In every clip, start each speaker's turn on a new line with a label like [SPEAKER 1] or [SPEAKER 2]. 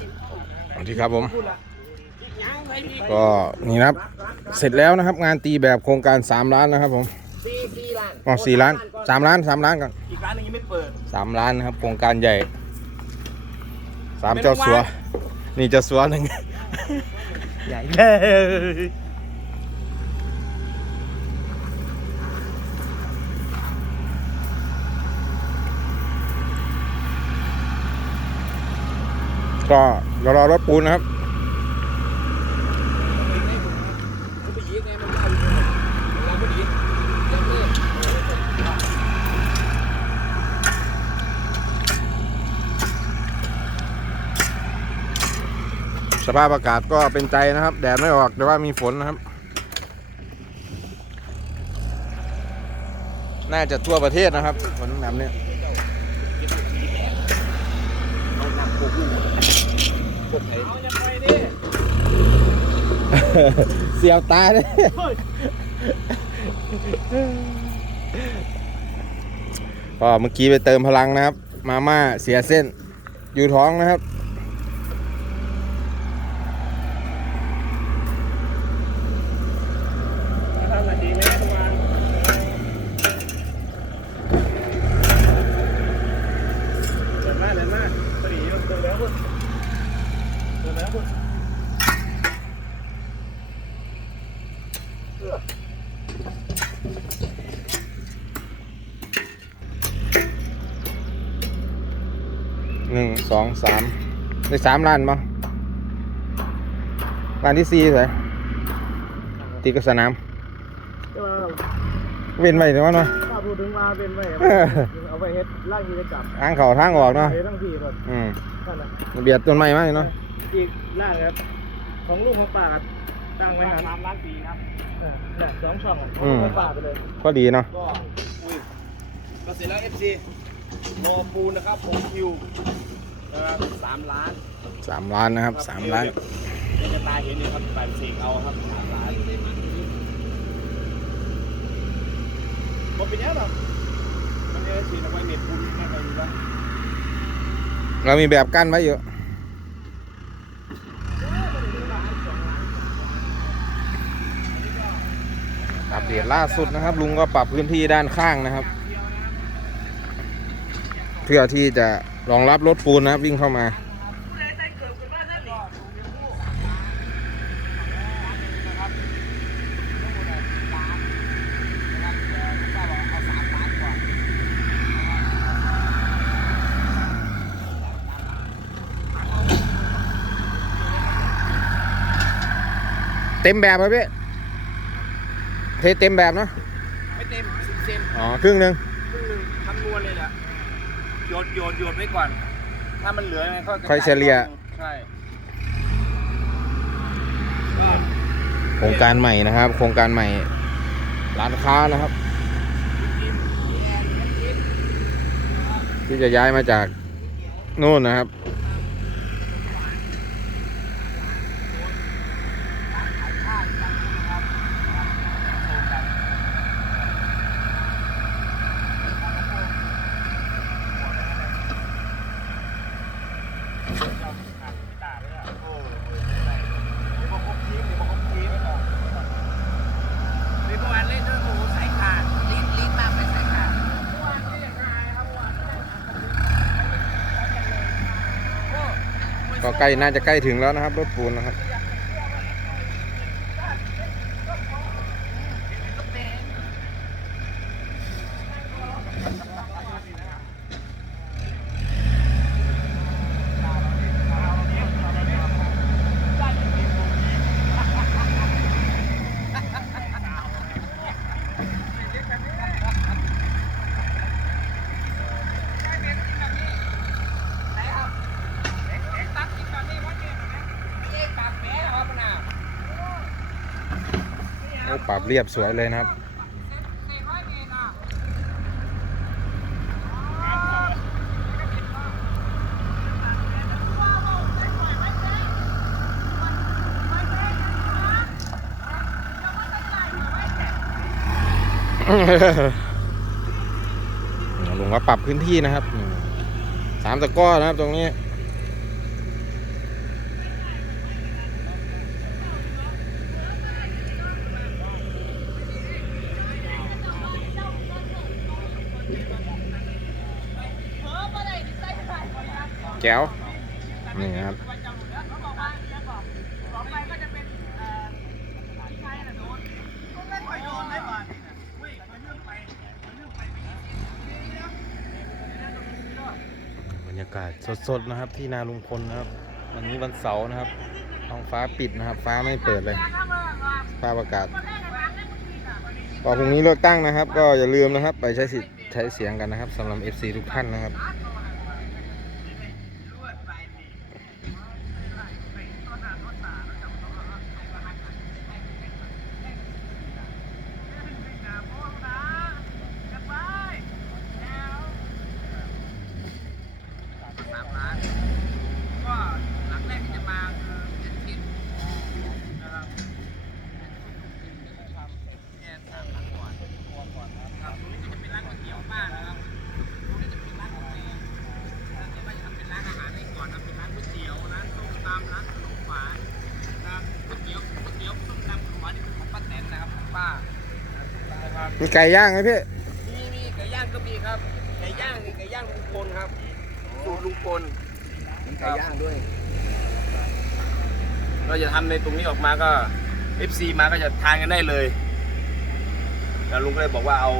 [SPEAKER 1] สวัสดีครับผม ก็นี่นะครับ เสร็จแล้วนะครับ งานตีแบบโครงการ 3 ล้านนะครับผม
[SPEAKER 2] สี่สี่ล้าน
[SPEAKER 1] อ๋อสี่ล้านสามล้านสามล้านก่อน
[SPEAKER 3] อีกร้านหนึงยังไม่เปิด
[SPEAKER 1] สามล้านนะครับ โครงการใหญ่สามเจ้าสัว นี่เจ้าสัวหนึ่ง
[SPEAKER 3] ใหญ่เลย
[SPEAKER 1] ก็เดี๋ยวรอรถปูนนะครับสภาพอากาศก็เป็นใจนะครับ แดดไม่ออกแต่ว่ามีฝนนะครับ น่าจะทั่วประเทศนะครับฝนแบบนี้
[SPEAKER 2] เอาหนักโกกูพวกไหน
[SPEAKER 3] เอาอย่าไปดิ
[SPEAKER 1] เสียวตาเลยก็เมื่อกี้ไปเติมพลังนะครับ มาม่าเสียเส้น อยู่ท้องนะครับ
[SPEAKER 3] ทำอะไรดีไหมทุกวันเดินมาเดินมาพอดีเดินแล้วคุณเดินแล้วคุณ
[SPEAKER 1] หนึ่ง สองสามได้สามล้านมั้งล้านที่สี่เลยตีกับสนาม
[SPEAKER 3] จะมา
[SPEAKER 1] เว้นไว้เดี๋ยวว่าเนาะ
[SPEAKER 3] ถ้าพูดถึงมาเป็นไปเอาไปเฮ็ดร่างกิจกรรม
[SPEAKER 1] ทางเขาทางออกเนาะ
[SPEAKER 3] เฮ็ดทั้งที่รถ
[SPEAKER 1] อืม
[SPEAKER 3] นั่นน่ะ
[SPEAKER 1] เบียดต้นไม้มากเนาะ
[SPEAKER 3] อีกร่างครับ ของลูกของป่าตั้งไว้ครับสามล้านปีครับน่ะสองช่องของลูกของป่าไปเลย
[SPEAKER 1] ก็ดีเนาะ
[SPEAKER 2] ก็อุ้ยก็เสร็จแล้วเอฟซีรอปูนนะครับผมคิวนะครับ สามล้าน
[SPEAKER 1] สามล้านนะครับสามล้าน
[SPEAKER 2] เดี๋ยวจะตายเห็นเลยครับแบ่งเสกเอาครับสามล้านผมเป็นยังไงมันจะสีนะไว้เน็ตปูนแค่ไหนดีวะ
[SPEAKER 1] เรามีแบบกั้นไว้อยู่อัปเดตล่าสุดนะครับ ลุงก็ปรับพื้นที่ด้านข้างนะครับ เพื่อที่จะ รองรับรถปูนนะครับวิ่งเข้ามา เต็มแบบครับพี่เทเต็มแบบเนาะ
[SPEAKER 2] ไม่เต็มสิบเซน
[SPEAKER 1] อ๋อ ครึ่งหนึ่ง
[SPEAKER 2] ครึ่งหนึ่งคำนวณเลยแหละ โยนโยนโยนไว้ก่อน ถ้ามันเหลือยังไงค่อยกระจา
[SPEAKER 1] ค่อยเฉลี่ย
[SPEAKER 2] ใช่
[SPEAKER 1] โครงการใหม่นะครับ โครงการใหม่ร้านค้านะครับ ที่จะย้ายมาจากนู่นนะครับ
[SPEAKER 2] มีเมื่อวานเล่นด้วยโอ้โหสายขาดลิ้นลิ้นมากเป็นสายขาด
[SPEAKER 1] ก็ใกล้น่าจะใกล้ถึงแล้วนะครับรถปูนนะครับ ปรับเรียบสวยเลยนะครับลุงก็ปรับพื้นที่นะครับอืมสามตะกร้อนะครับตรงนี้ แก้วนี่ครับบรรยากาศสดๆนะครับที่นาลุงพลนะครับ วันนี้วันเสาร์นะครับท้องฟ้าปิดนะครับ ฟ้าไม่เปิดเลยฟ้าประกาศพอพรุ่งนี้เลือกตั้งนะครับ ก็อย่าลืมนะครับ ไปใช้สิทธิ์ใช้เสียงกันนะครับสำหรับ FC ทุกท่านนะครับ
[SPEAKER 2] ก็หลังแรกที่จะมาคือเจ็ดชิ้นนะครับแค่สามหลังก่อนก่อนครับตรงนี้จะเป็นร้านก๋วยเตี๋ยวป้านะครับตรงนี้จะเป็นร้านกาแฟแล้วจะมาจะทำเป็นร้านอาหารให้ก่อนนะเป็นร้านก๋วยเตี๋ยวร้านส้มตำร้านขนมหวานนะครับก๋วยเตี๋ยวก๋วยเตี๋ยวส้มตำขนมหวานนี่เป็นของป้าแตนนะครับของป้านะครับ
[SPEAKER 1] มีไก่ย่างไหมพี่
[SPEAKER 2] มีมีไก่ย่างก็มีครับ ไก่ย่างนี่ไก่ย่างลุงพลครับสูตรลุงพลไก่ย่างด้วย เราจะทำในตรงนี้ออกมาก็ FC มาก็จะทานกันได้เลย แล้วลุงก็เลยบอกว่าเอา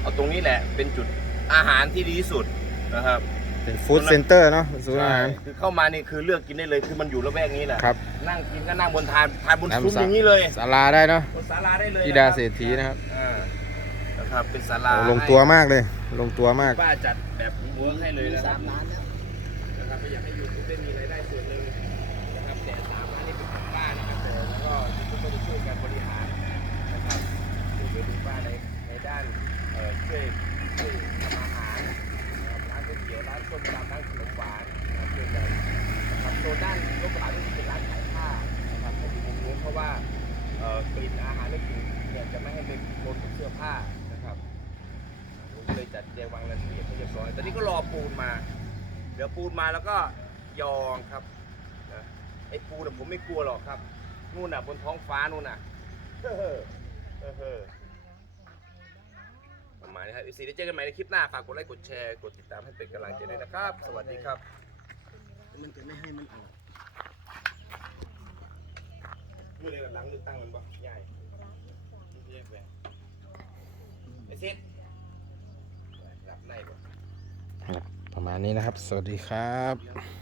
[SPEAKER 2] เอาตรงนี้แหละ เป็นจุดอาหารที่ดีที่สุดนะครับ
[SPEAKER 1] เป็นฟู้ดเซ็นเตอร์เนาะศูนย์อาหาร
[SPEAKER 2] คือเข้ามานี่คือเลือกกินได้เลยคือมันอยู่ระแวกนี้แหละ
[SPEAKER 1] ครับ
[SPEAKER 2] นั่งกินก็นั่งบนทานทานบน
[SPEAKER 1] น้ำ
[SPEAKER 2] ซุ้ม
[SPEAKER 1] สะ
[SPEAKER 2] อย่างนี้เลย
[SPEAKER 1] ศาลาได้เนาะ
[SPEAKER 2] บนศาลาได้เลย
[SPEAKER 1] ธิดา
[SPEAKER 2] นะครับ
[SPEAKER 1] เศรษฐีนะครับ
[SPEAKER 2] อ่านะ ครับเป็นศาลา
[SPEAKER 1] โอ้ลงตัวมากเลย ลงตัวมาก
[SPEAKER 2] ป้าจัดแบบเวิร์กให้เลยนะครับสามล้านแล้วนะครับไม่อยากให้ยูทูบได้มีรายได้ส่วนหนึ่งนะครับแต่สามล้านนี่เป็นของป้านะครับแต่แล้วก็ยูทูบก็จะช่วยกันบริหารนะครับช่วยดูป้าในในด้านเอ่อช่วยช่วยทำอาหารนะครับร้านก๋วยเตี๋ยวร้านส้มตำร้านขนมหวานนะครับช่วยกันนะครับโซนด้านลูกหลานนี่เป็นร้านขายผ้านะครับให้อยู่มุมนู้นเพราะว่าเอ่อกลิ่นอาหารและกลิ่นเนี่ยจะไม่ให้ไปโดนกับเสื้อผ้านะครับผมก็ เลยจัดแจงวางรายละเอียดให้เรียบร้อย ตอนนี้ก็รอปูนมา เดี๋ยวปูนมาแล้วก็ยองครับนะไอ้ปูนน่ะผมไม่กลัวหรอกครับ นู่นน่ะบนท้องฟ้านู่นน่ะเฮ้อเฮ้อเฮ้อเฮ้อประมาณนี้ครับอีซีได้เจอกันใหม่ในคลิปหน้า ฝากกดไลค์ กดแชร์ กดติดตามให้เป็นกำลังใจด้วยนะครับ สวัสดีครับ มันจะไม่ให้มันอ่านเมื่อไรหลังเลือกตั้งมันบ่ใหญ่แยกแหวนไอ้เซ็ตหลับในบ่
[SPEAKER 1] ประมาณนี้นะครับ สวัสดีครับ